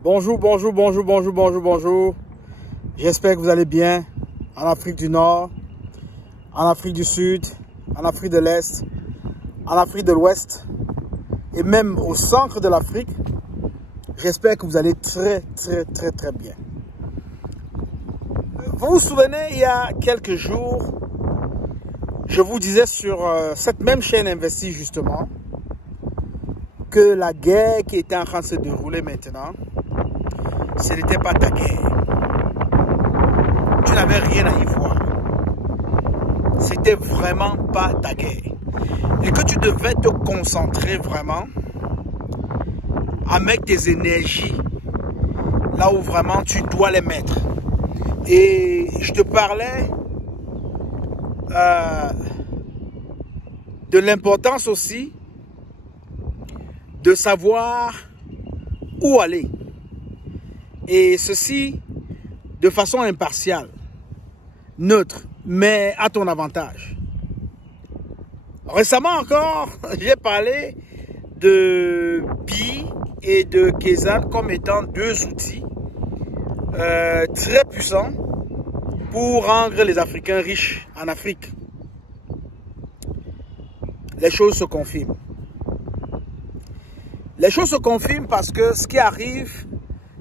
Bonjour, bonjour, bonjour, bonjour, bonjour, bonjour. J'espère que vous allez bien en Afrique du Nord, en Afrique du Sud, en Afrique de l'Est, en Afrique de l'Ouest et même au centre de l'Afrique. J'espère que vous allez très bien. Vous vous souvenez, il y a quelques jours, je vous disais sur cette même chaîne Investi justement, que la guerre qui était en train de se dérouler maintenant, ce n'était pas ta guerre. Tu n'avais rien à y voir. C'était vraiment pas ta guerre. Et que tu devais te concentrer vraiment à mettre tes énergies là où vraiment tu dois les mettre. Et je te parlais de l'importance aussi de savoir où aller. Et ceci de façon impartiale, neutre, mais à ton avantage. Récemment encore, j'ai parlé de Pi et de Kezan comme étant deux outils très puissants pour rendre les Africains riches en Afrique. Les choses se confirment. Les choses se confirment parce que ce qui arrive,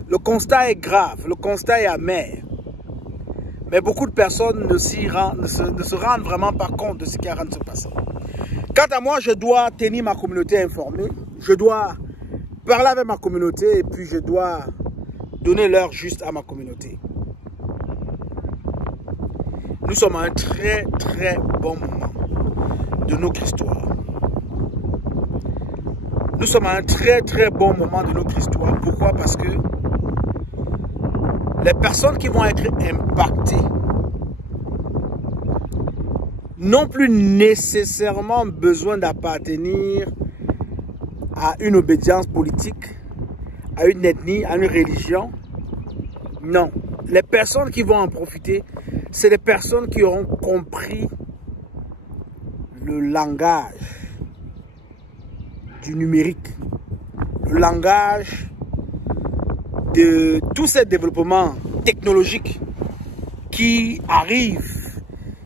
le constat est grave, le constat est amer. Mais beaucoup de personnes ne se rendent vraiment pas compte de ce qui est en train de se passer. Quant à moi, je dois tenir ma communauté informée. Je dois parler avec ma communauté et puis je dois donner l'heure juste à ma communauté. Nous sommes à un très bon moment de notre histoire. Nous sommes à un très bon moment de notre histoire. Pourquoi? Parce que les personnes qui vont être impactées n'ont plus nécessairement besoin d'appartenir à une obédience politique, à une ethnie, à une religion. Non. Les personnes qui vont en profiter, c'est des personnes qui auront compris le langage du numérique, le langage de tous ces développements technologiques qui arrivent,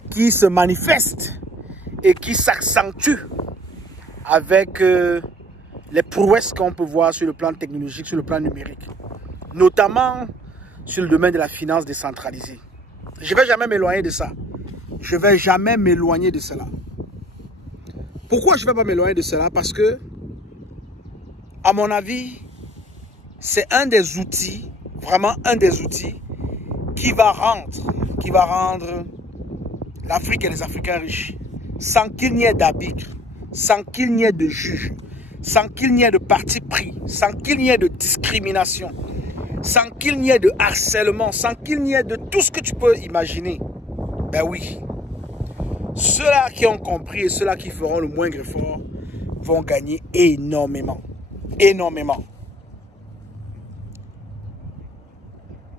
qui se manifestent et qui s'accentuent avec les prouesses qu'on peut voir sur le plan technologique, sur le plan numérique, notamment sur le domaine de la finance décentralisée. Je ne vais jamais m'éloigner de ça. Je ne vais jamais m'éloigner de cela. Pourquoi je ne vais pas m'éloigner de cela? Parce que, à mon avis, c'est un des outils, vraiment un des outils, qui va rendre l'Afrique et les Africains riches, sans qu'il n'y ait d'arbitre, sans qu'il n'y ait de juge, sans qu'il n'y ait de parti pris, sans qu'il n'y ait de discrimination, sans qu'il n'y ait de harcèlement, sans qu'il n'y ait de tout ce que tu peux imaginer. Ben oui, ceux-là qui ont compris et ceux-là qui feront le moindre effort vont gagner énormément. Énormément.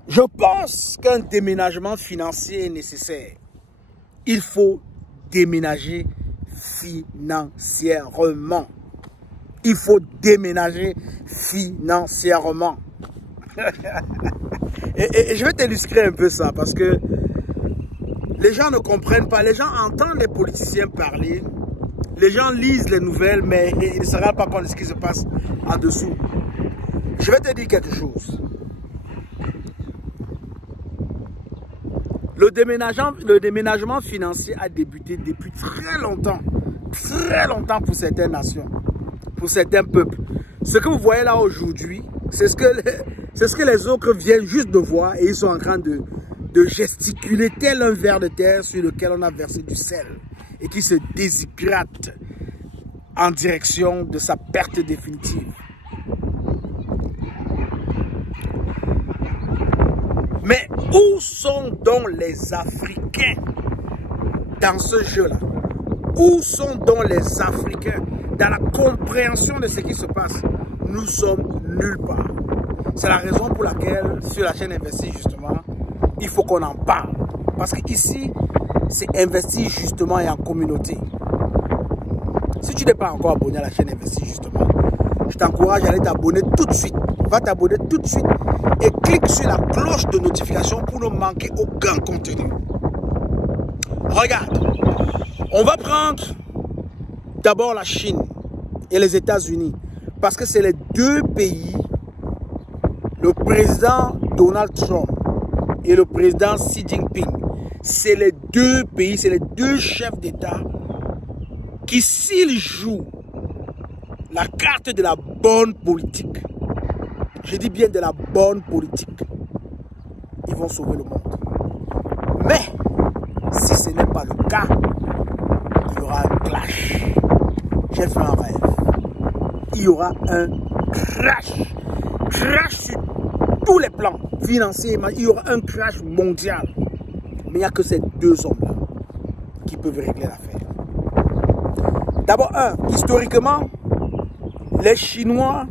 Je pense qu'un déménagement financier est nécessaire. Il faut déménager financièrement. Il faut déménager financièrement. et je vais t'illustrer un peu ça parce que les gens ne comprennent pas. Les gens entendent les politiciens parler. Les gens lisent les nouvelles, mais ils ne se rendent pas compte de ce qui se passe en dessous. Je vais te dire quelque chose. Le déménagement financier a débuté depuis très longtemps pour certaines nations, pour certains peuples. Ce que vous voyez là aujourd'hui, c'est ce que les autres viennent juste de voir et ils sont en train de gesticuler tel un ver de terre sur lequel on a versé du sel et qui se déshydrate en direction de sa perte définitive. Mais où sont donc les Africains dans ce jeu-là? Où sont donc les Africains dans la compréhension de ce qui se passe? Nous sommes nulle part. C'est la raison pour laquelle, sur la chaîne Investi, justement, il faut qu'on en parle. Parce qu'ici, c'est investir justement et en communauté. Si tu n'es pas encore abonné à la chaîne Investi justement, je t'encourage à aller t'abonner tout de suite. Va t'abonner tout de suite et clique sur la cloche de notification pour ne manquer aucun contenu. Regarde, on va prendre d'abord la Chine et les États-Unis parce que c'est les deux pays, le président Donald Trump et le président Xi Jinping. C'est les deux pays, c'est les deux chefs d'État qui, s'ils jouent la carte de la bonne politique, je dis bien de la bonne politique, ils vont sauver le monde. Mais, si ce n'est pas le cas, il y aura un clash. J'ai fait un rêve. Il y aura un crash. Crash sur tous les plans financiers. Il y aura un crash mondial. Mais il n'y a que ces deux hommes-là qui peuvent régler l'affaire. D'abord, historiquement, les Chinois,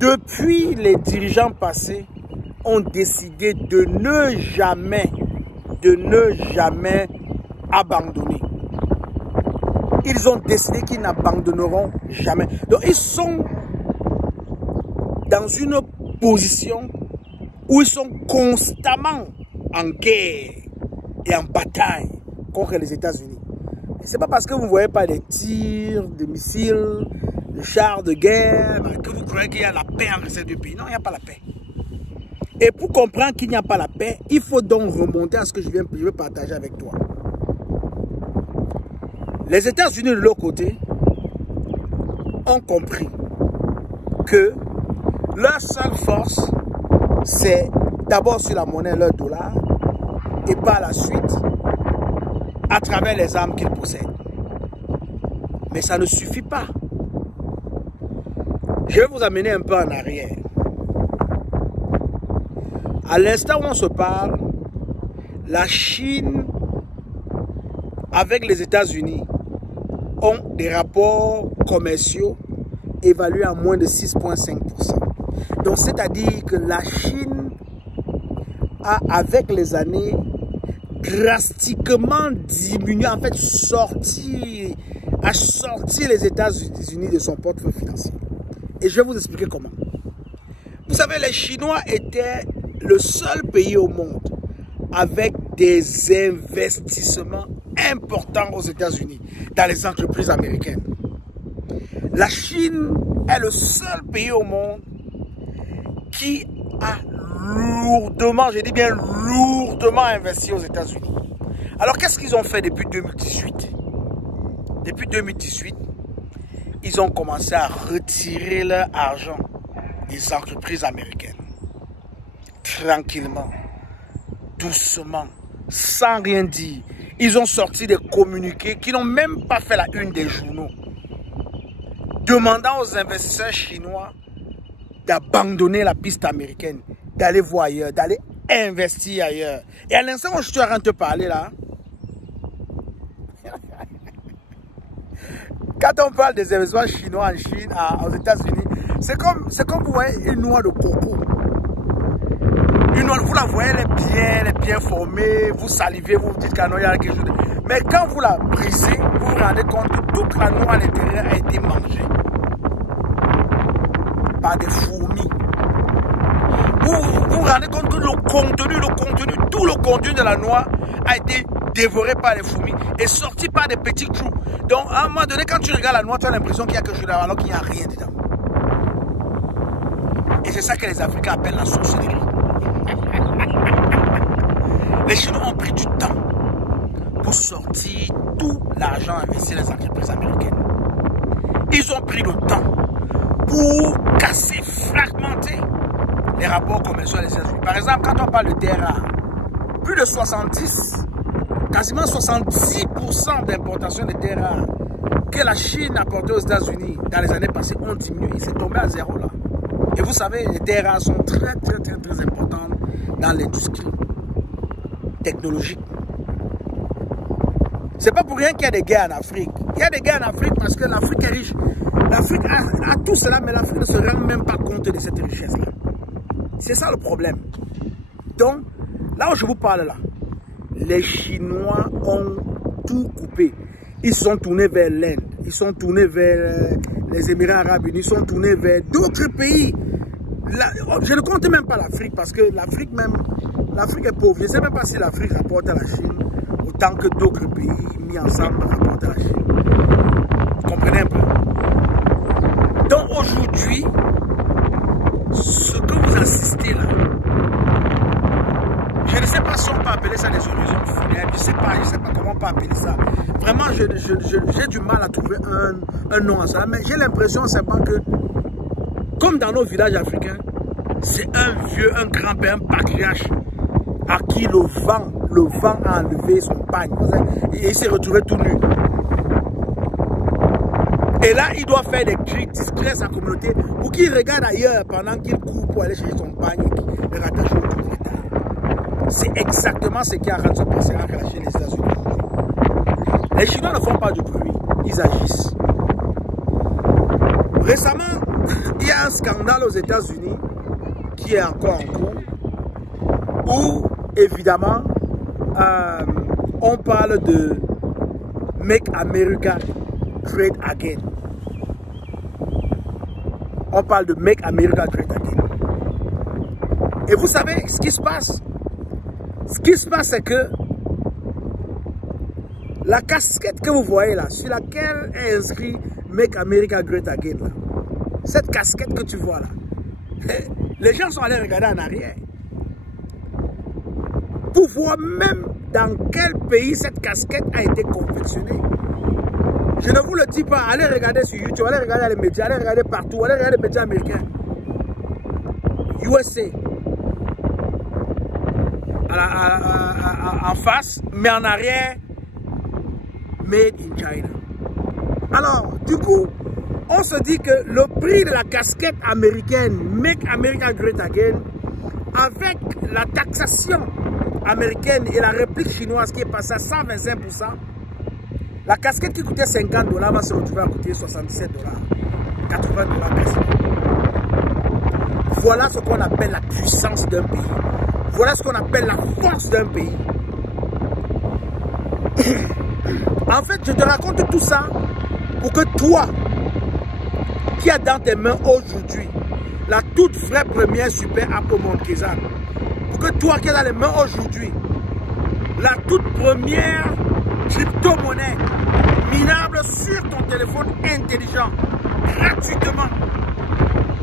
depuis les dirigeants passés, ont décidé de ne jamais abandonner. Ils ont décidé qu'ils n'abandonneront jamais. Donc, ils sont dans une position où ils sont constamment en guerre et en bataille contre les États-Unis. Ce n'est pas parce que vous ne voyez pas des tirs, des missiles, des chars de guerre, que vous croyez qu'il y a la paix entre ces deux pays. Non, il n'y a pas la paix. Et pour comprendre qu'il n'y a pas la paix, il faut donc remonter à ce que je veux partager avec toi. Les États-Unis, de leur côté, ont compris que leur seule force, c'est d'abord sur la monnaie, leur dollar, et par la suite, à travers les armes qu'ils possèdent. Mais ça ne suffit pas. Je vais vous amener un peu en arrière. À l'instant où on se parle, la Chine, avec les États-Unis, ont des rapports commerciaux évalués à moins de 6,5%. Donc, c'est-à-dire que la Chine a, avec les années, drastiquement diminué, en fait, a sorti les États-Unis de son portefeuille financier. Et je vais vous expliquer comment. Vous savez, les Chinois étaient le seul pays au monde avec des investissements importants aux États-Unis, dans les entreprises américaines. La Chine est le seul pays au monde qui a lourdement, je dis bien lourdement investi aux États-Unis. Alors qu'est-ce qu'ils ont fait depuis 2018? Depuis 2018, ils ont commencé à retirer leur argent des entreprises américaines. Tranquillement, doucement, sans rien dire. Ils ont sorti des communiqués qui n'ont même pas fait la une des journaux, demandant aux investisseurs chinois d'abandonner la piste américaine, d'aller voir ailleurs, d'aller investir ailleurs. Et à l'instant où je suis en train de te parler là, quand on parle des investissements chinois en Chine, aux États-Unis, c'est comme vous voyez une noix de coco. Une noix, vous la voyez, elle est bien formée, vous salivez, vous vous dites qu'il y a quelque chose. Mais quand vous la brisez, vous vous rendez compte que toute la noix à l'intérieur a été mangée par des fourmis. Vous vous rendez compte que tout le contenu de la noix a été dévoré par les fourmis et sorti par des petits trous. Donc, à un moment donné, quand tu regardes la noix, tu as l'impression qu'il y a quelque chose là, alors qu'il n'y a rien dedans. Et c'est ça que les Africains appellent la sorcellerie. Les Chinois ont pris du temps pour sortir tout l'argent investi dans les entreprises américaines. Ils ont pris le temps pour casser, fragmenter les rapports commerciaux des États-Unis. Par exemple, quand on parle de terres rares, plus de 70, quasiment 70% d'importation de terres rares que la Chine apportait aux États-Unis dans les années passées ont diminué. C'est tombé à zéro là. Et vous savez, les terres rares sont très importantes dans l'industrie technologique. C'est pas pour rien qu'il y a des guerres en Afrique. Il y a des guerres en Afrique parce que l'Afrique est riche. L'Afrique a tout cela, mais l'Afrique ne se rend même pas compte de cette richesse-là. C'est ça le problème. Donc, là où je vous parle là, les Chinois ont tout coupé. Ils sont tournés vers l'Inde, ils sont tournés vers les Émirats Arabes Unis, ils sont tournés vers d'autres pays. je ne compte même pas l'Afrique parce que l'Afrique est pauvre. Je ne sais même pas si l'Afrique rapporte à la Chine autant que d'autres pays mis ensemble rapportent à la Chine. Vous comprenez un peu? Donc aujourd'hui, ce que vous assistez là, je ne sais pas si on peut appeler ça des horizons funèbres, je ne sais pas comment on peut appeler ça. Vraiment, j'ai du mal à trouver un nom à ça, mais j'ai l'impression simplement que, comme dans nos villages africains, c'est un vieux, un grand-père, un patriarche à qui le vent a enlevé son pagne et il s'est retrouvé tout nu. Et là, il doit faire des cris discrets à sa communauté pour qu'il regarde ailleurs pendant qu'il court pour aller chercher son pagne et rattacher au coup de l'État. C'est exactement ce qui est en train de se passer chez les États-Unis. Les Chinois ne font pas du bruit, ils agissent. Récemment, il y a un scandale aux États-Unis qui est encore en cours où, évidemment, on parle de Make America Great Again. On parle de Make America Great Again. Et vous savez ce qui se passe? Ce qui se passe, c'est que la casquette que vous voyez là, sur laquelle est inscrit Make America Great Again, là, cette casquette que tu vois là, les gens sont allés regarder en arrière pour voir même dans quel pays cette casquette a été confectionnée. Je ne vous le dis pas, allez regarder sur YouTube, allez regarder les médias, allez regarder partout, allez regarder les médias américains. USA. En face, mais en arrière, Made in China. Alors, du coup, on se dit que le prix de la casquette américaine, Make America Great Again, avec la taxation américaine et la réplique chinoise qui est passée à 125%, la casquette qui coûtait $50 va se retrouver à coûter $77, $80 quasiment. Voilà ce qu'on appelle la puissance d'un pays. Voilà ce qu'on appelle la force d'un pays. En fait, je te raconte tout ça pour que toi, qui as dans tes mains aujourd'hui la toute vraie première super Apple Monkezan, pour que toi qui as dans les mains aujourd'hui la toute première crypto-monnaie minable sur ton téléphone intelligent, gratuitement,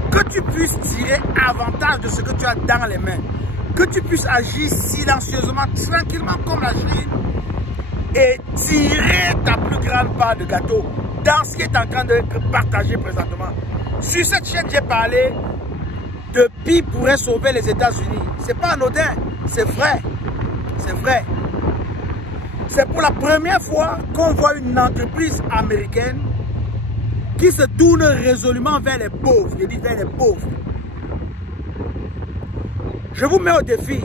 que tu puisses tirer avantage de ce que tu as dans les mains, que tu puisses agir silencieusement, tranquillement comme la Chine et tirer ta plus grande part de gâteau dans ce qui est en train de partager présentement. Sur cette chaîne, j'ai parlé de Pi pourrait sauver les États-Unis. C'est pas anodin, c'est vrai. C'est vrai. C'est pour la première fois qu'on voit une entreprise américaine qui se tourne résolument vers les pauvres. Je dis vers les pauvres. Je vous mets au défi.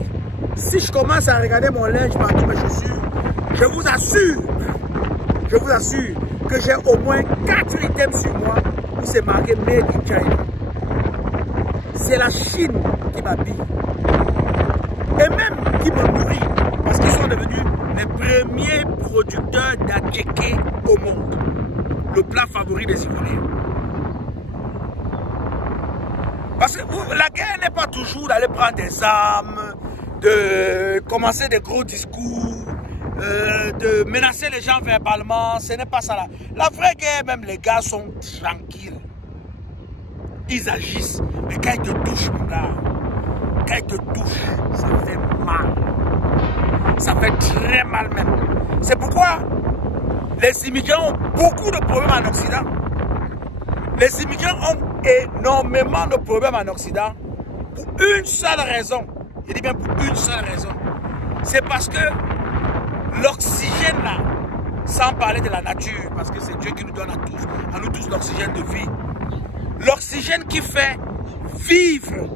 Si je commence à regarder mon linge partout, mes chaussures, je vous assure que j'ai au moins 4 items sur moi où c'est marqué Made in China. C'est la Chine qui m'habille. Et même qui me nourrit. Parce qu'ils sont devenus les premiers producteurs d'attiqués au monde. Le plat favori des Ivoiriens. Parce que la guerre n'est pas toujours d'aller prendre des armes, de commencer des gros discours, de menacer les gens verbalement. Ce n'est pas ça là. La vraie guerre, même les gars sont tranquilles. Ils agissent. Mais quand ils te touchent, mon gars, quand ils te touchent, ça fait mal. Ça fait très mal même. C'est pourquoi les immigrants ont beaucoup de problèmes en Occident. Les immigrants ont énormément de problèmes en Occident pour une seule raison. Je dis bien pour une seule raison. C'est parce que l'oxygène là, sans parler de la nature, parce que c'est Dieu qui nous donne à nous tous l'oxygène de vie. L'oxygène qui fait vivre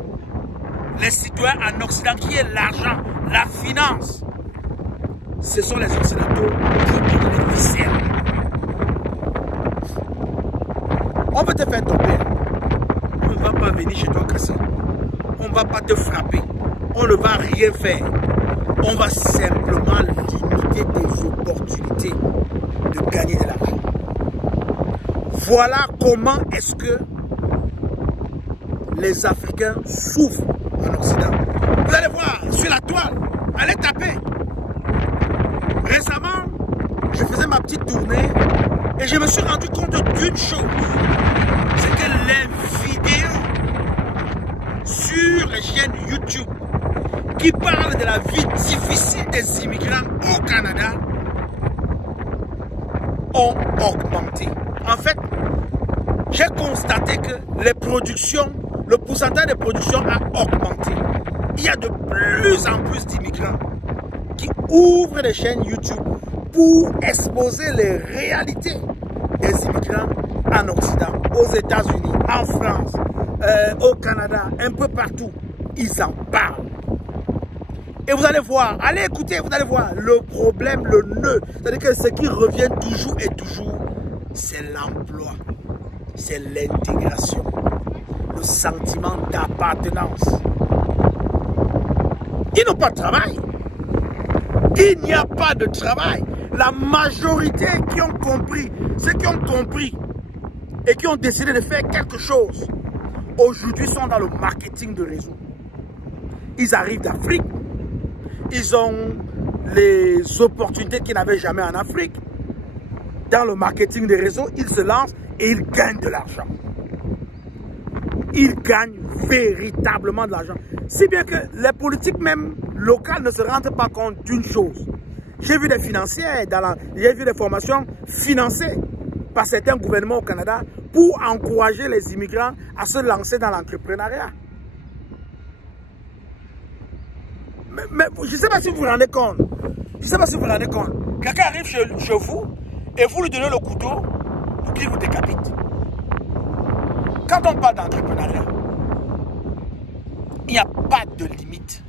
les citoyens en Occident, qui est l'argent, la finance. Ce sont les Occidentaux qui donnent les viscères. On veut te faire tomber. On ne va pas venir chez toi casser. On ne va pas te frapper. On ne va rien faire. On va simplement limiter tes opportunités de gagner de l'argent. Voilà comment est-ce que les Africains souffrent en Occident. Vous allez voir sur la toile, allez taper. Récemment, je faisais ma petite tournée et je me suis rendu compte d'une chose. C'est que les vidéos sur les chaînes YouTube qui parlent de la vie difficile des immigrants au Canada ont augmenté. En fait, j'ai constaté que les productions, le pourcentage de production a augmenté. Il y a de plus en plus d'immigrants qui ouvrent des chaînes YouTube pour exposer les réalités des immigrants en Occident, aux États-Unis, en France, au Canada, un peu partout. Ils en parlent. Et vous allez voir, allez écouter, vous allez voir le problème, le nœud. C'est-à-dire que ce qui revient toujours et toujours, c'est l'emploi, c'est l'intégration, le sentiment d'appartenance. Ils n'ont pas de travail. Il n'y a pas de travail. La majorité qui ont compris, ceux qui ont compris et qui ont décidé de faire quelque chose, aujourd'hui sont dans le marketing de réseau. Ils arrivent d'Afrique. Ils ont les opportunités qu'ils n'avaient jamais en Afrique. Dans le marketing des réseaux, ils se lancent et ils gagnent de l'argent. Ils gagnent véritablement de l'argent. Si bien que les politiques même locales ne se rendent pas compte d'une chose. J'ai vu des financiers, j'ai vu des formations financées par certains gouvernements au Canada pour encourager les immigrants à se lancer dans l'entrepreneuriat. Mais je ne sais pas si vous vous rendez compte. Je ne sais pas si vous vous rendez compte. Quelqu'un arrive chez vous et vous lui donnez le couteau pour qu'il vous décapite. Quand on parle d'entrepreneuriat, il n'y a pas de limite.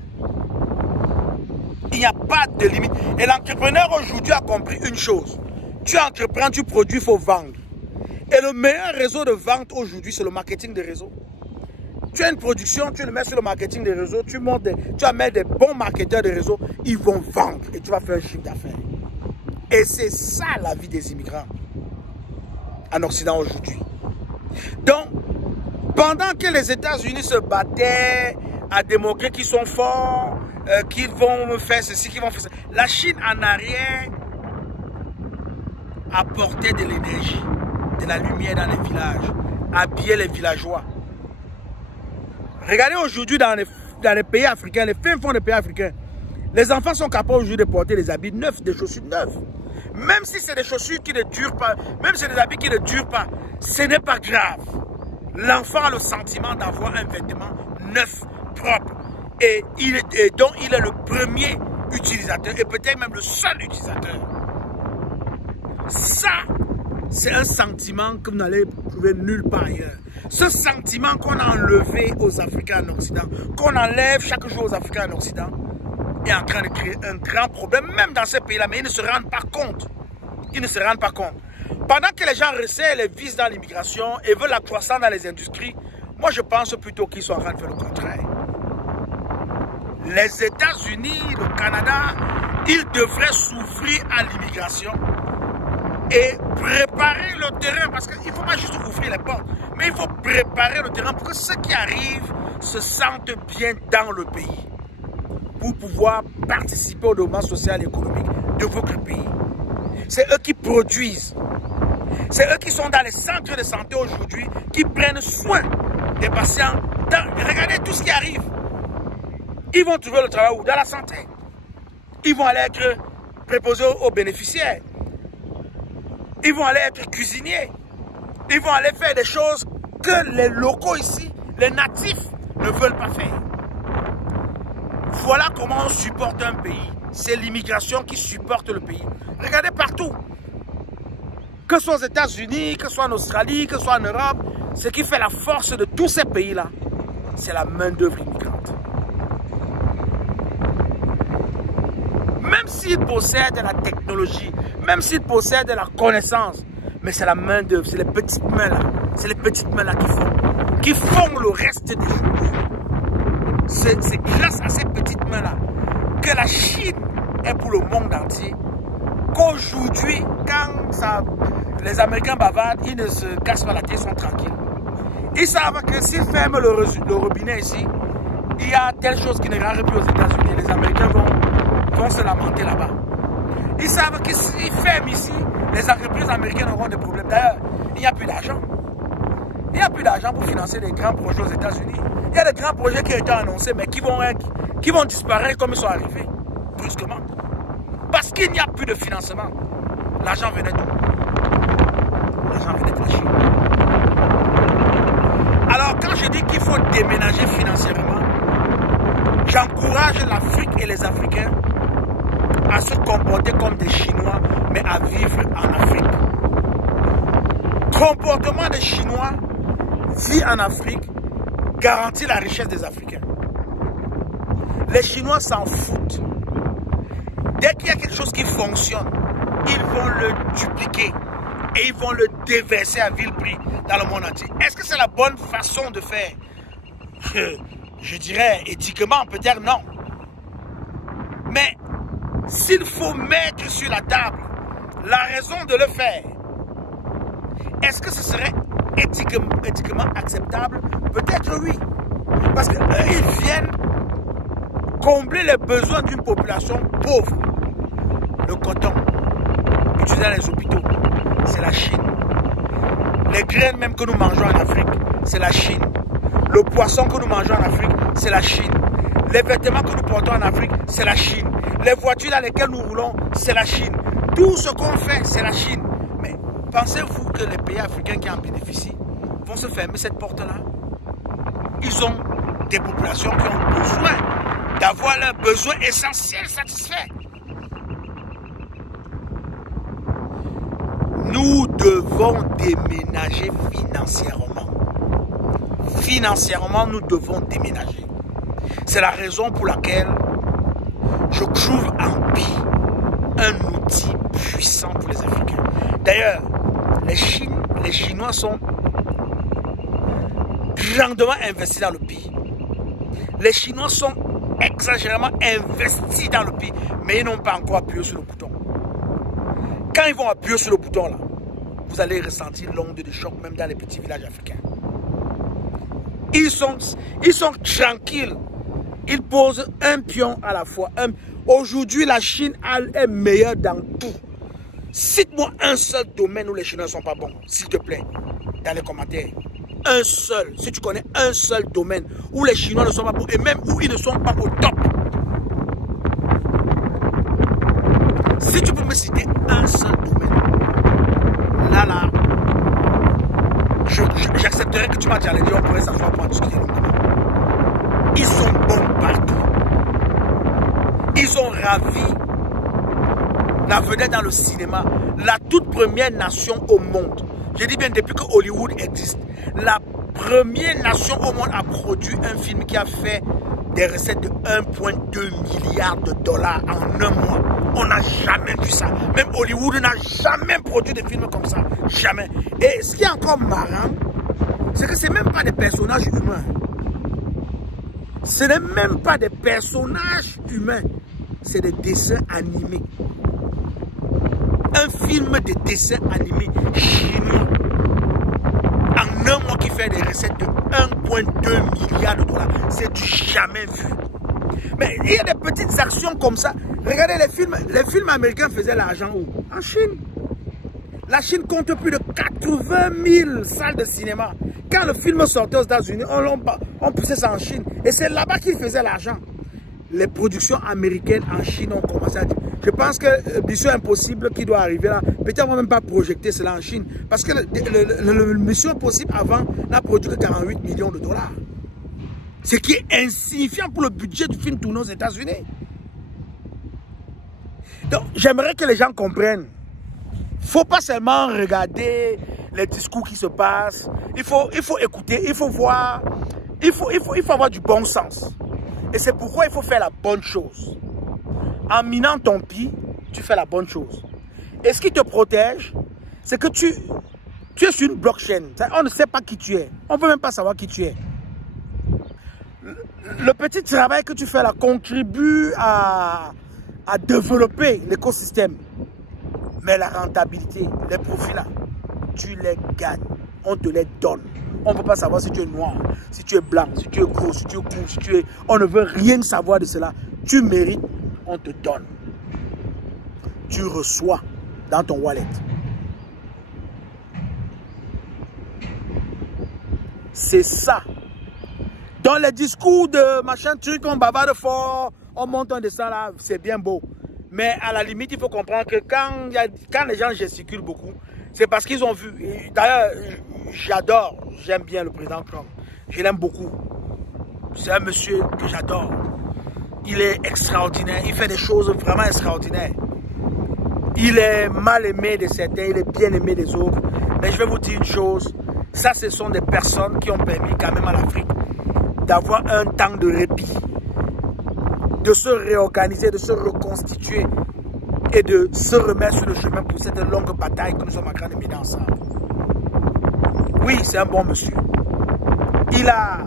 Il n'y a pas de limite. Et l'entrepreneur aujourd'hui a compris une chose. Tu entreprends, tu produis, il faut vendre. Et le meilleur réseau de vente aujourd'hui, c'est le marketing de réseau. Tu as une production, tu le mets sur le marketing des réseaux, tu vas mettre des bons marketeurs de réseau, ils vont vendre et tu vas faire un chiffre d'affaires. Et c'est ça la vie des immigrants en Occident aujourd'hui. Donc, pendant que les États-Unis se battaient à démontrer qu'ils sont forts, qu'ils vont faire ceci, qu'ils vont faire ça, la Chine en arrière apportait de l'énergie, de la lumière dans les villages, habillait les villageois. Regardez aujourd'hui dans les pays africains, les fins fonds des pays africains, les enfants sont capables aujourd'hui de porter des habits neufs, des chaussures neuves. Même si c'est des chaussures qui ne durent pas, même si c'est des habits qui ne durent pas, ce n'est pas grave. L'enfant a le sentiment d'avoir un vêtement neuf, propre. Et donc il est le premier utilisateur et peut-être même le seul utilisateur. Ça, c'est un sentiment que vous n'allez trouver nulle part ailleurs. Ce sentiment qu'on a enlevé aux Africains en Occident, qu'on enlève chaque jour aux Africains en Occident, est en train de créer un grand problème, même dans ces pays-là, mais ils ne se rendent pas compte. Ils ne se rendent pas compte. Pendant que les gens resserrent les vis dans l'immigration et veulent la croissance dans les industries, moi je pense plutôt qu'ils sont en train de faire le contraire. Les États-Unis, le Canada, ils devraient s'ouvrir à l'immigration et préparer le terrain, parce qu'il ne faut pas juste ouvrir les portes, mais il faut préparer le terrain pour que ceux qui arrivent se sentent bien dans le pays, pour pouvoir participer au développement social et économique de votre pays. C'est eux qui produisent. C'est eux qui sont dans les centres de santé aujourd'hui, qui prennent soin des patients. Regardez tout ce qui arrive. Ils vont trouver le travail où? Dans la santé. Ils vont aller être préposés aux bénéficiaires. Ils vont aller être cuisiniers. Ils vont aller faire des choses que les locaux ici, les natifs, ne veulent pas faire. Voilà comment on supporte un pays. C'est l'immigration qui supporte le pays. Regardez partout. Que ce soit aux États-Unis, que ce soit en Australie, que ce soit en Europe, ce qui fait la force de tous ces pays-là, c'est la main-d'œuvre immigrante. Même s'ils possèdent la technologie, même s'ils possèdent la connaissance, mais c'est la main-d'œuvre, c'est les petites mains-là. C'est les petites mains-là qui font le reste des choses. C'est grâce à ces petites mains-là que la Chine est pour le monde entier. Qu'aujourd'hui, quand les Américains bavardent, ils ne se cassent pas la tête, ils sont tranquilles. Ils savent que s'ils ferment le robinet ici, il y a telle chose qui ne rentre plus aux États-Unis. Les Américains vont se lamenter là-bas. Ils savent que s'ils ferment ici, les entreprises américaines auront des problèmes. D'ailleurs, il n'y a plus d'argent. Il n'y a plus d'argent pour financer des grands projets aux États-Unis. Il y a des grands projets qui ont été annoncés, mais qui vont disparaître comme ils sont arrivés, brusquement. Parce qu'il n'y a plus de financement. L'argent venait d'où? L'argent venait de la Chine. Alors, quand je dis qu'il faut déménager financièrement, j'encourage l'Afrique et les Africains à se comporter comme des Chinois, mais à vivre en Afrique. Comportement des Chinois, vie en Afrique, garantit la richesse des Africains. Les Chinois s'en foutent. Dès qu'il y a quelque chose qui fonctionne, ils vont le dupliquer et ils vont le déverser à vil prix dans le monde entier. Est-ce que c'est la bonne façon de faire? Je dirais éthiquement, peut-être non. Mais s'il faut mettre sur la table la raison de le faire, est-ce que ce serait éthiquement acceptable? Peut-être oui. Parce qu'eux, ils viennent combler les besoins d'une population pauvre. Le coton, utilisé dans les hôpitaux, c'est la Chine. Les graines même que nous mangeons en Afrique, c'est la Chine. Le poisson que nous mangeons en Afrique, c'est la Chine. Les vêtements que nous portons en Afrique, c'est la Chine. Les voitures dans lesquelles nous roulons, c'est la Chine. Tout ce qu'on fait, c'est la Chine. Mais pensez-vous que les pays africains qui en bénéficient vont se fermer cette porte-là? Ils ont des populations qui ont besoin d'avoir leurs besoins essentiels satisfaits. Nous devons déménager financièrement. Financièrement, nous devons déménager. C'est la raison pour laquelle je trouve en PI un outil puissant pour les Africains. D'ailleurs, les Chinois sont grandement investis dans le pays. Les Chinois sont exagérément investis dans le pays, mais ils n'ont pas encore appuyé sur le bouton. Quand ils vont appuyer sur le bouton là, vous allez ressentir l'onde de choc même dans les petits villages africains. Ils sont tranquilles. Ils posent un pion à la fois. Aujourd'hui, la Chine est meilleure dans tout. Cite-moi un seul domaine où les Chinois ne sont pas bons, s'il te plaît, dans les commentaires. Un seul, si tu connais un seul domaine où les Chinois ne sont pas bons et même où ils ne sont pas au top. Si tu peux me citer un seul domaine, là, j'accepterais que tu m'as déjà dit, on pourrait s'asseoir pour en discuter longuement. Ils sont bons partout. Ils ont ravi la vedette dans le cinéma, la toute première nation au monde. Je dis bien depuis que Hollywood existe, la première nation au monde a produit un film qui a fait des recettes de 1,2 milliard de dollars en un mois. On n'a jamais vu ça. Même Hollywood n'a jamais produit des films comme ça. Jamais. Et ce qui est encore marrant, c'est que ce n'est même pas des personnages humains. Ce n'est même pas des personnages humains. C'est des dessins animés. Un film de dessin animé chinois. En un mois qui fait des recettes de 1,2 milliard de dollars. C'est du jamais vu. Mais il y a des petites actions comme ça. Regardez les films américains faisaient l'argent où? En Chine. La Chine compte plus de 80 000 salles de cinéma. Quand le film sortait aux États-Unis, on poussait ça en Chine. Et c'est là-bas qu'ils faisaient l'argent. Les productions américaines en Chine ont commencé à dire. Je pense que Mission Impossible qui doit arriver là, peut-être on ne va même pas projeter cela en Chine. Parce que le Mission Impossible avant n'a produit que 48 millions de dollars. Ce qui est insignifiant pour le budget du film tourné aux États-Unis. Donc, j'aimerais que les gens comprennent. Il ne faut pas seulement regarder les discours qui se passent. Il faut écouter, il faut voir. Il faut avoir du bon sens. Et c'est pourquoi il faut faire la bonne chose. En minant ton PI, tu fais la bonne chose. Et ce qui te protège, c'est que tu es sur une blockchain. On ne sait pas qui tu es. On ne veut même pas savoir qui tu es. Le petit travail que tu fais là contribue à développer l'écosystème. Mais la rentabilité, les profits là, tu les gagnes. On te les donne. On ne peut pas savoir si tu es noir, si tu es blanc, si tu es gros, si tu es court, si tu es... On ne veut rien savoir de cela. Tu mérites, on te donne. Tu reçois dans ton wallet. C'est ça. Dans les discours de machin truc, on bavarde fort, on monte un dessin là, c'est bien beau. Mais à la limite, il faut comprendre que quand les gens gesticulent beaucoup, c'est parce qu'ils ont vu. D'ailleurs, j'aime bien le président Trump. Je l'aime beaucoup. C'est un monsieur que j'adore. Il est extraordinaire, il fait des choses vraiment extraordinaires. Il est mal aimé de certains, il est bien aimé des autres. Mais je vais vous dire une chose, ça ce sont des personnes qui ont permis quand même à l'Afrique d'avoir un temps de répit, de se réorganiser, de se reconstituer et de se remettre sur le chemin pour cette longue bataille que nous sommes en train de mener ensemble. Oui, c'est un bon monsieur. Il a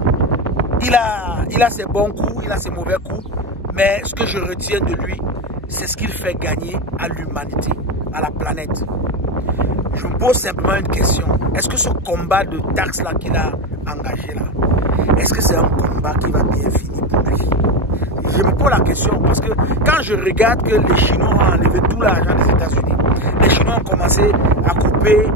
ses bons coups, il a ses mauvais coups, mais ce que je retiens de lui, c'est ce qu'il fait gagner à l'humanité, à la planète. Je me pose simplement une question. Est-ce que ce combat de taxes là qu'il a engagé là, est-ce que c'est un combat qui va bien finir pour lui? Je me pose la question parce que quand je regarde que les Chinois ont enlevé tout l'argent des États-Unis, les Chinois ont commencé à couper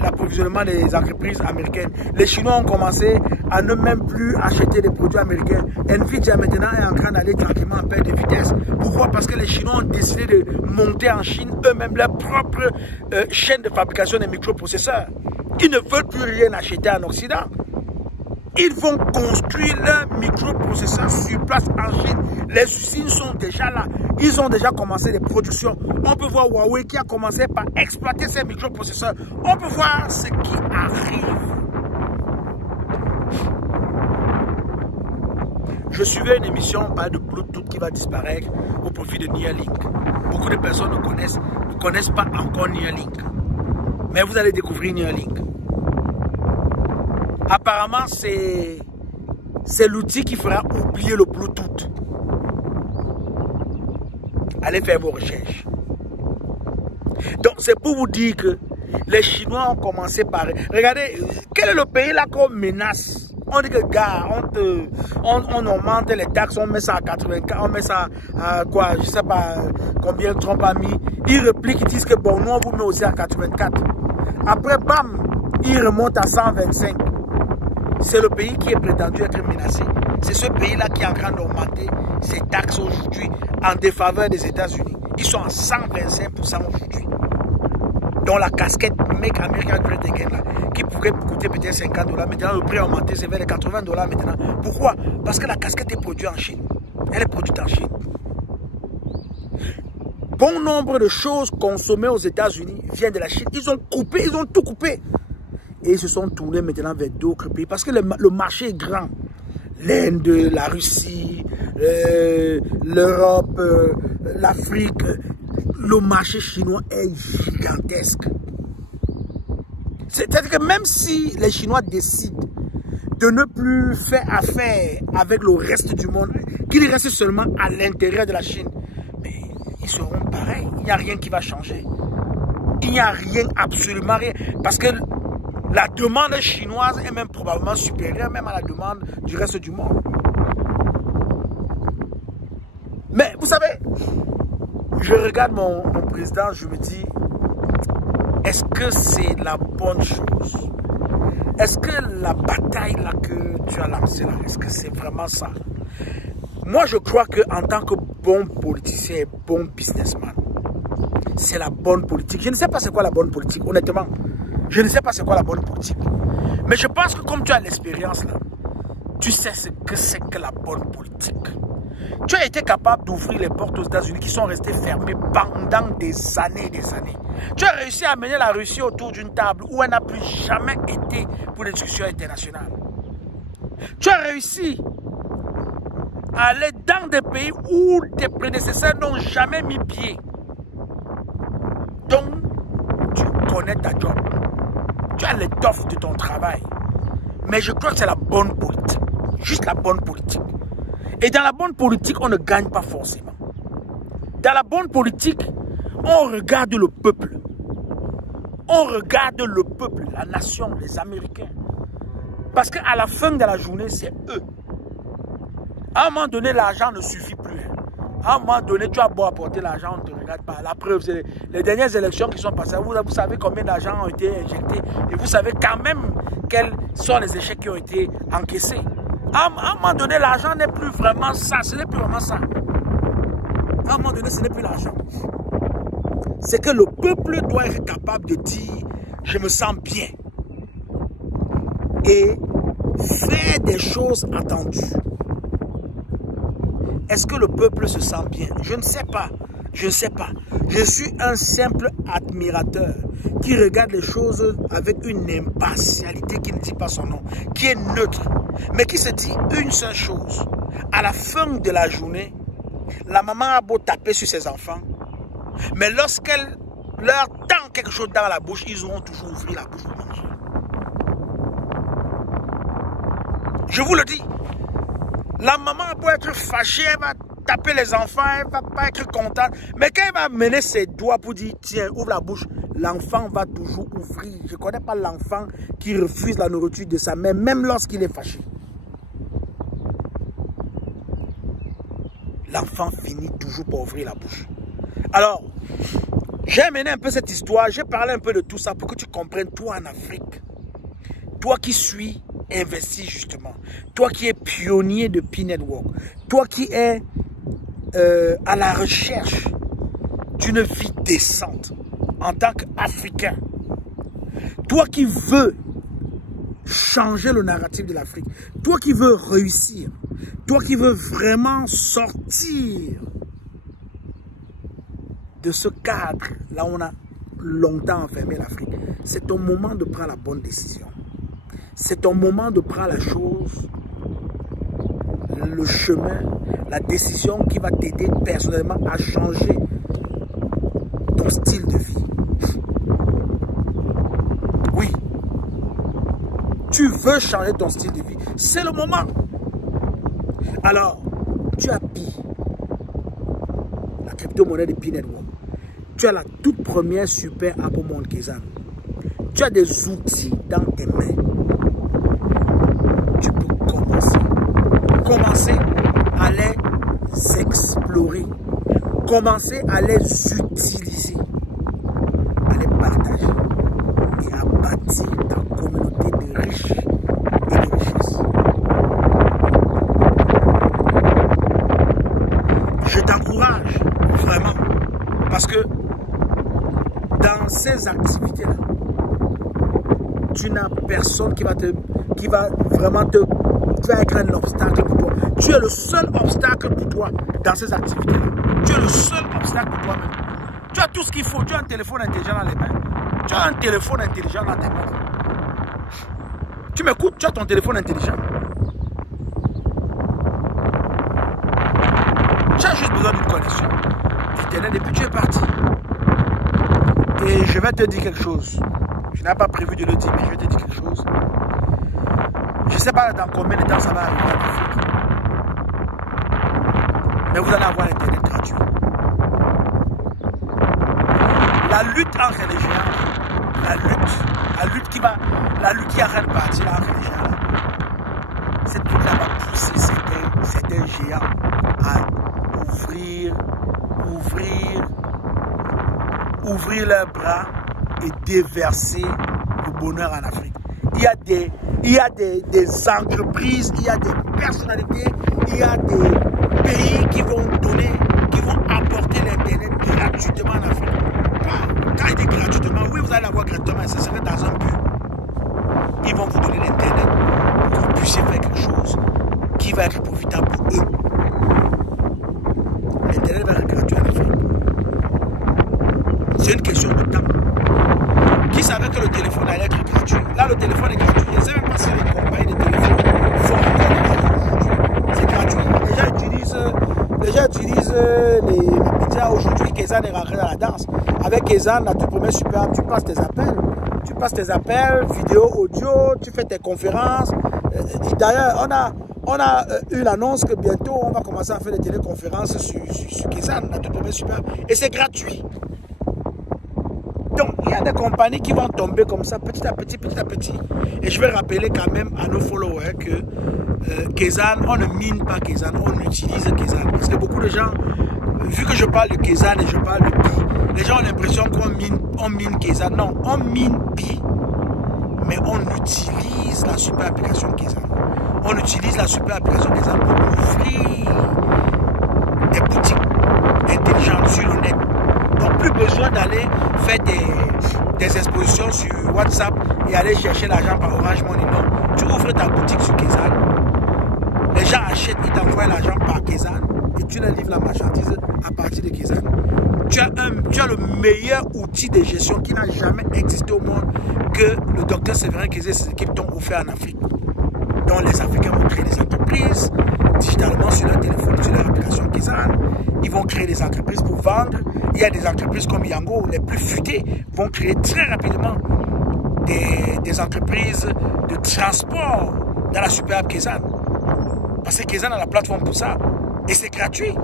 l'approvisionnement des entreprises américaines. Les Chinois ont commencé à ne même plus acheter des produits américains. Nvidia maintenant est en train d'aller tranquillement en perte de vitesse. Pourquoi? Parce que les Chinois ont décidé de monter en Chine eux-mêmes leur propre chaîne de fabrication des microprocesseurs. Ils ne veulent plus rien acheter en Occident. Ils vont construire leurs microprocesseurs sur place en Chine. Les usines sont déjà là. Ils ont déjà commencé les productions. On peut voir Huawei qui a commencé par exploiter ces microprocesseurs. On peut voir ce qui arrive. Je suivais une émission, on parle de Bluetooth qui va disparaître au profit de Neuralink. Beaucoup de personnes ne connaissent pas encore Neuralink. Mais vous allez découvrir Neuralink. Apparemment, c'est l'outil qui fera oublier le Bluetooth. Allez faire vos recherches. Donc, c'est pour vous dire que les Chinois ont commencé par... Regardez, quel est le pays là qu'on menace? On dit que, gars, on augmente les taxes, on met ça à 84, on met ça à quoi? Je sais pas combien Trump a mis. Ils repliquent, ils disent que bon, nous on vous met aussi à 84. Après, bam, ils remontent à 125. C'est le pays qui est prétendu être menacé. C'est ce pays-là qui est en train d'augmenter ses taxes aujourd'hui en défaveur des États-Unis. Ils sont à 125% aujourd'hui. Donc la casquette Make America Great Again, là, qui pourrait coûter peut-être $50, maintenant le prix a augmenté, c'est vers les $80 maintenant. Pourquoi? Parce que la casquette est produite en Chine. Elle est produite en Chine. Bon nombre de choses consommées aux États-Unis viennent de la Chine. Ils ont coupé, ils ont tout coupé. Et ils se sont tournés maintenant vers d'autres pays parce que le marché est grand. L'Inde, la Russie, l'Europe, l'Afrique. Le marché chinois est gigantesque. C'est-à-dire que même si les Chinois décident de ne plus faire affaire avec le reste du monde, qu'ils restent seulement à l'intérieur de la Chine, mais ils seront pareils. Il n'y a rien qui va changer. Il n'y a rien, absolument rien. Parce que la demande chinoise est même probablement supérieure même à la demande du reste du monde. Mais vous savez, je regarde mon président, je me dis, est-ce que c'est la bonne chose? Est-ce que la bataille là que tu as lancée là, est-ce que c'est vraiment ça? Moi, je crois qu'en tant que bon politicien et bon businessman, c'est la bonne politique. Je ne sais pas c'est quoi la bonne politique, honnêtement. Je ne sais pas c'est quoi la bonne politique. Mais je pense que comme tu as l'expérience là, tu sais ce que c'est que la bonne politique. Tu as été capable d'ouvrir les portes aux États-Unis qui sont restées fermées pendant des années et des années. Tu as réussi à amener la Russie autour d'une table où elle n'a plus jamais été pour les discussions internationales. Tu as réussi à aller dans des pays où tes prédécesseurs n'ont jamais mis pied. Donc, tu connais ta job. Tu as l'étoffe de ton travail. Mais je crois que c'est la bonne politique. Juste la bonne politique. Et dans la bonne politique, on ne gagne pas forcément. Dans la bonne politique, on regarde le peuple. On regarde le peuple, la nation, les Américains. Parce qu'à la fin de la journée, c'est eux. À un moment donné, l'argent ne suffit plus. À un moment donné, tu as beau apporter l'argent, on ne te regarde pas. La preuve, c'est les dernières élections qui sont passées. Vous savez combien d'argent ont été injectés et vous savez quand même quels sont les échecs qui ont été encaissés. À un moment donné, l'argent n'est plus vraiment ça. Ce n'est plus vraiment ça. À un moment donné, ce n'est plus l'argent. C'est que le peuple doit être capable de dire « je me sens bien » et faire des choses attendues. Est-ce que le peuple se sent bien? Je ne sais pas. Je ne sais pas. Je suis un simple admirateur qui regarde les choses avec une impartialité qui ne dit pas son nom, qui est neutre, mais qui se dit une seule chose. À la fin de la journée, la maman a beau taper sur ses enfants, mais lorsqu'elle leur tend quelque chose dans la bouche, ils auront toujours ouvert la bouche pour manger. Je vous le dis. La maman peut être fâchée, elle va taper les enfants, elle ne va pas être contente. Mais quand elle va mener ses doigts pour dire, tiens, ouvre la bouche, l'enfant va toujours ouvrir. Je ne connais pas l'enfant qui refuse la nourriture de sa mère, même lorsqu'il est fâché. L'enfant finit toujours par ouvrir la bouche. Alors, j'ai amené un peu cette histoire, j'ai parlé un peu de tout ça pour que tu comprennes, toi en Afrique, toi qui suis investi justement, toi qui es pionnier de P-Network, toi qui es à la recherche d'une vie décente en tant qu'Africain, toi qui veux changer le narratif de l'Afrique, toi qui veux réussir, toi qui veux vraiment sortir de ce cadre là où on a longtemps enfermé l'Afrique, c'est ton moment de prendre la bonne décision. C'est ton moment de prendre la chose, le chemin, la décision qui va t'aider personnellement à changer ton style de vie. Oui, tu veux changer ton style de vie, c'est le moment. Alors, tu as Pi, la crypto-monnaie de P-Network. Tu as la toute première super app au monde, Kezan. Tu as des outils dans tes mains. Tu peux commencer à les explorer, commencer à les utiliser, à les partager et à bâtir ta communauté de riches et de richesses. Je t'encourage vraiment parce que dans ces activités-là, tu n'as personne qui va vraiment être un obstacle pour toi. Tu es le seul obstacle pour toi dans ces activités-là. Tu es le seul obstacle pour toi-même. Tu as tout ce qu'il faut. Tu as un téléphone intelligent dans les mains. Tu as un téléphone intelligent dans tes mains. Tu m'écoutes, tu as ton téléphone intelligent. Tu as juste besoin d'une connexion d'Internet et puis tu es parti. Et je vais te dire quelque chose. Je n'ai pas prévu de le dire, mais je vais te dire quelque chose. Je ne sais pas dans combien de temps ça va arriver en Afrique. Mais vous allez avoir Internet gratuit. La lutte entre les géants, la lutte qui arrête de partir là entre les géants, cette lutte-là va pousser certains géants à ouvrir leurs bras et déverser le bonheur en Afrique. Il y a des entreprises, il y a des personnalités, il y a des pays qui vont apporter l'Internet gratuitement en Afrique. Quand il dit gratuitement, oui, vous allez l'avoir gratuitement, mais ce serait dans un but. Ils vont vous donner l'Internet pour que vous puissiez faire quelque chose qui va être profitable pour eux. L'Internet va être gratuit en Afrique. C'est une question de temps. Qui savait que le téléphone allait être gratuit? Là, le téléphone est gratuit. Je ne sais même pas si les compagnies de téléphone font encore. C'est gratuit. Les gens utilisent les médias aujourd'hui. Kezan est rentré dans la danse. Avec Kezan, la toute première super app, tu passes tes appels. Tu passes tes appels, vidéo, audio, tu fais tes conférences. D'ailleurs, on a eu l'annonce que bientôt, on va commencer à faire des téléconférences sur Kezan, la toute première super app. Et c'est gratuit. Donc, il y a des compagnies qui vont tomber comme ça, petit à petit, petit à petit. Et je vais rappeler quand même à nos followers que Kezan, on ne mine pas Kezan, on utilise Kezan. Parce que beaucoup de gens, vu que je parle de Kezan et je parle de Pi, les gens ont l'impression qu'on mine Kezan. Non, on mine Pi, mais on utilise la super application Kezan. On utilise la super application Kezan pour ouvrir des boutiques intelligentes sur le net. Donc plus besoin d'aller faire des expositions sur WhatsApp et aller chercher l'argent par Orange Money. Non, tu ouvres ta boutique sur Kezan. Les gens achètent, ils t'envoient l'argent par Kezan et tu leur livres la marchandise à partir de Kezan. Tu as le meilleur outil de gestion qui n'a jamais existé au monde que le docteur Séverin Kézé et ses équipes t'ont offert en Afrique. Donc les Africains vont créer des entreprises digitalement sur leur téléphone, sur leur application Kezan. Ils vont créer des entreprises pour vendre. Il y a des entreprises comme Yango, les plus futées, vont créer très rapidement des entreprises de transport dans la super app Kezan. Parce que Kezan a la plateforme pour ça. Et c'est gratuit.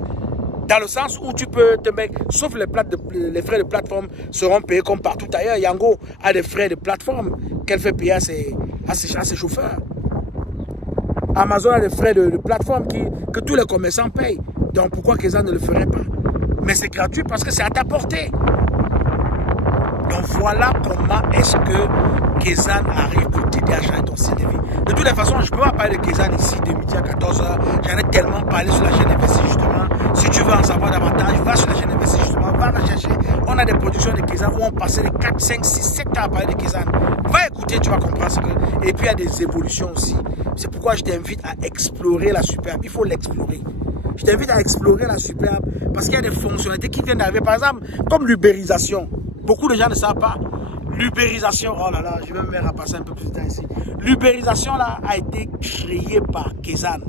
Dans le sens où tu peux te mettre, sauf les frais de plateforme seront payés comme partout ailleurs. Yango a des frais de plateforme qu'elle fait payer à ses chauffeurs. Amazon a des frais de plateforme que tous les commerçants payent. Donc pourquoi Kezan ne le ferait pas? Mais c'est gratuit parce que c'est à ta portée. Donc voilà comment est-ce que Kezan arrive pour t'aider à changer ton style de vie. De toutes les façons, je ne peux pas parler de Kezan ici de midi à 14h. J'en ai tellement parlé sur la chaîne Investir justement. Si tu veux en savoir davantage, va sur la chaîne Investir justement, va rechercher. On a des productions de Kezan où on passait de 4, 5, 6, 7 ans à parler de Kezan. Va écouter, tu vas comprendre ce que... Et puis il y a des évolutions aussi. C'est pourquoi je t'invite à explorer la superbe. Il faut l'explorer. Je t'invite à explorer la superbe parce qu'il y a des fonctionnalités qui viennent d'arriver. Par exemple, comme l'ubérisation. Beaucoup de gens ne savent pas. L'ubérisation, oh là là, je vais me mettre à passer un peu plus de temps ici. L'ubérisation là a été créée par Kezan.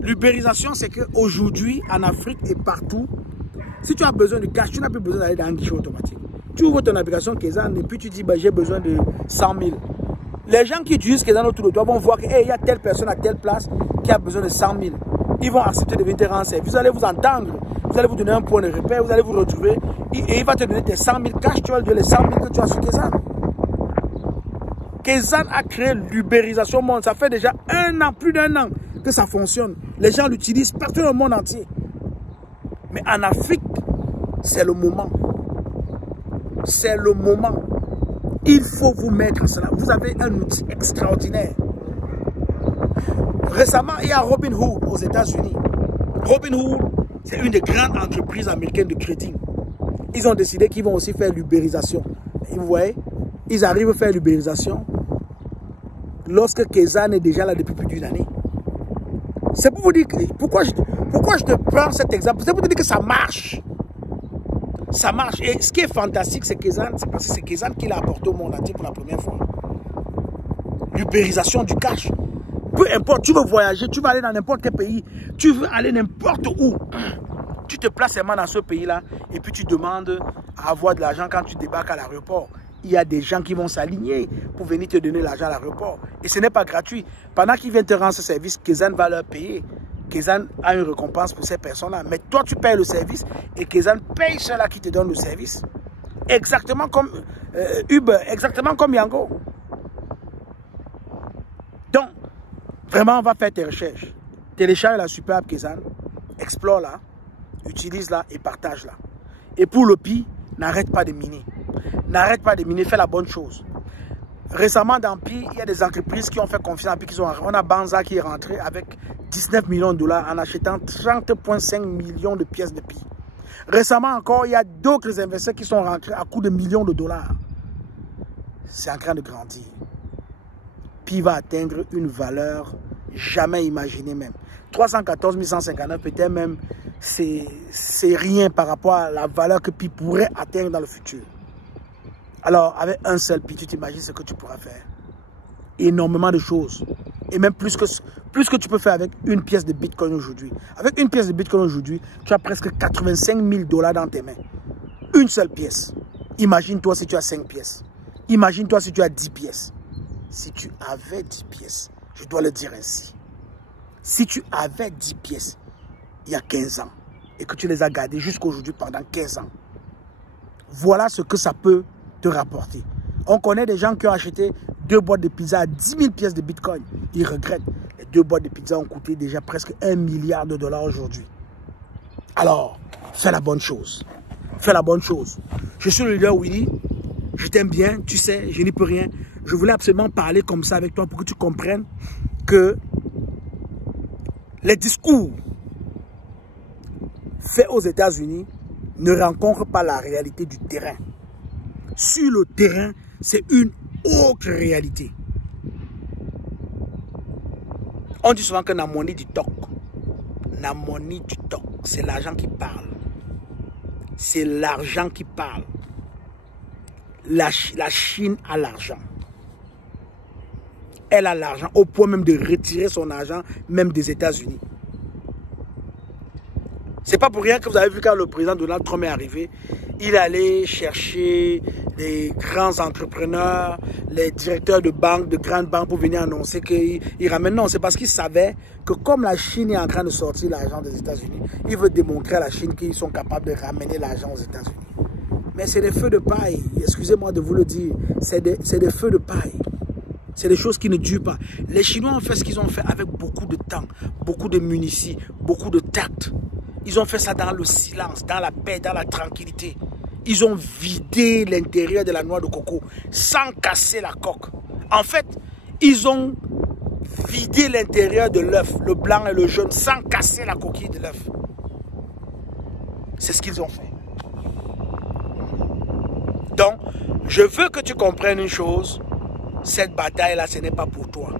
L'ubérisation, c'est qu'aujourd'hui, en Afrique et partout, si tu as besoin de cash, tu n'as plus besoin d'aller dans un guichet automatique. Tu ouvres ton application Kezan et puis tu dis, bah, j'ai besoin de 100 000. Les gens qui utilisent Kezan autour de toi vont voir qu'il y a telle personne à telle place qui a besoin de 100 000. Ils vont accepter de venir te rendre service. Vous allez vous entendre. Vous allez vous donner un point de repère. Vous allez vous retrouver. Et il va te donner tes 100 000 cash. Tu vas lui donner les 100 000 que tu as sur Kezan. Kezan a créé l'ubérisation au monde. Ça fait déjà un an, plus d'un an que ça fonctionne. Les gens l'utilisent partout dans le monde entier. Mais en Afrique, c'est le moment. C'est le moment. Il faut vous mettre en cela. Vous avez un outil extraordinaire. Récemment, il y a Robinhood aux États-Unis. Robinhood, c'est une des grandes entreprises américaines de crédit. Ils ont décidé qu'ils vont aussi faire l'ubérisation. Et vous voyez, ils arrivent à faire l'ubérisation lorsque Kezan est déjà là depuis plus d'une année. C'est pour vous dire que, pourquoi je te prends cet exemple. C'est pour te dire que ça marche. Ça marche. Et ce qui est fantastique, c'est Kezan, c'est parce que c'est Kezan qui l'a apporté au monde entier pour la première fois. L'ubérisation du cash. Peu importe, tu veux voyager, tu veux aller dans n'importe quel pays, tu veux aller n'importe où. Tu te places seulement dans ce pays-là et puis tu demandes à avoir de l'argent quand tu débarques à l'aéroport. Il y a des gens qui vont s'aligner pour venir te donner l'argent à l'aéroport. Et ce n'est pas gratuit. Pendant qu'ils viennent te rendre ce service, Kezan va leur payer. Kezan a une récompense pour ces personnes-là. Mais toi, tu payes le service et Kezan paye ceux-là qui te donnent le service. Exactement comme Uber, exactement comme Yango. Donc, vraiment, va faire tes recherches. Télécharge la super app Kezan, explore-la, utilise-la et partage-la. Et pour le Pi, n'arrête pas de miner. N'arrête pas de miner, fais la bonne chose. Récemment, dans Pi, il y a des entreprises qui ont fait confiance à Pi. On a Banza qui est rentré avec 19 millions de dollars en achetant 30,5 millions de pièces de Pi. Récemment encore, il y a d'autres investisseurs qui sont rentrés à coût de millions de dollars. C'est en train de grandir. Pi va atteindre une valeur jamais imaginée même. 314 159 peut-être même, c'est rien par rapport à la valeur que Pi pourrait atteindre dans le futur. Alors, avec un seul Pi, tu t'imagines ce que tu pourras faire. Énormément de choses. Et même plus que tu peux faire avec une pièce de Bitcoin aujourd'hui. Avec une pièce de Bitcoin aujourd'hui, tu as presque 85 000 dollars dans tes mains. Une seule pièce. Imagine-toi si tu as 5 pièces. Imagine-toi si tu as 10 pièces. Si tu avais 10 pièces, je dois le dire ainsi. Si tu avais 10 pièces il y a 15 ans et que tu les as gardées jusqu'à aujourd'hui pendant 15 ans, voilà ce que ça peut te rapporter. On connaît des gens qui ont acheté 2 boîtes de pizza à 10 000 pièces de bitcoin. Ils regrettent. Les 2 boîtes de pizza ont coûté déjà presque 1 milliard de dollars aujourd'hui. Alors, fais la bonne chose. Fais la bonne chose. Je suis le leader Willy. Je t'aime bien. Tu sais, je n'y peux rien. Je voulais absolument parler comme ça avec toi pour que tu comprennes que les discours faits aux États-Unis ne rencontrent pas la réalité du terrain. Sur le terrain, c'est une autre réalité. On dit souvent que Namoni du toc. Namoni du toc. C'est l'argent qui parle. C'est l'argent qui parle. La Chine a l'argent. Elle a l'argent au point même de retirer son argent même des États-Unis. C'est pas pour rien que vous avez vu quand le président Donald Trump est arrivé, il allait chercher les grands entrepreneurs, les directeurs de banques, de grandes banques pour venir annoncer qu'il ramène. Non, c'est parce qu'il savait que comme la Chine est en train de sortir l'argent des États-Unis, il veut démontrer à la Chine qu'ils sont capables de ramener l'argent aux États-Unis. Mais c'est des feux de paille, excusez-moi de vous le dire, c'est des feux de paille. C'est des choses qui ne durent pas. Les Chinois ont fait ce qu'ils ont fait avec beaucoup de temps, beaucoup de munitions, beaucoup de tact. Ils ont fait ça dans le silence, dans la paix, dans la tranquillité. Ils ont vidé l'intérieur de la noix de coco sans casser la coque. En fait, ils ont vidé l'intérieur de l'œuf, le blanc et le jaune, sans casser la coquille de l'œuf. C'est ce qu'ils ont fait. Donc, je veux que tu comprennes une chose. Cette bataille-là, ce n'est pas pour toi.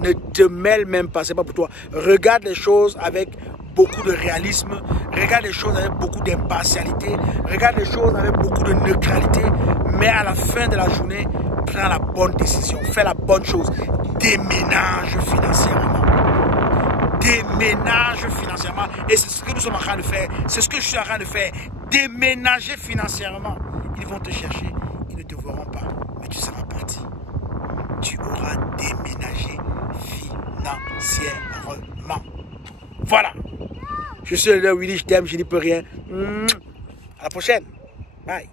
Ne te mêle même pas, ce n'est pas pour toi. Regarde les choses avec beaucoup de réalisme. Regarde les choses avec beaucoup d'impartialité. Regarde les choses avec beaucoup de neutralité. Mais à la fin de la journée, prends la bonne décision. Fais la bonne chose. Déménage financièrement. Déménage financièrement. Et c'est ce que nous sommes en train de faire. C'est ce que je suis en train de faire. Déménager financièrement. Ils vont te chercher. Ils ne te verront pas. Mais tu seras parti. Tu auras déménagé financièrement. Voilà. Je suis le leader Willy, je t'aime, je n'y peux rien. À la prochaine. Bye.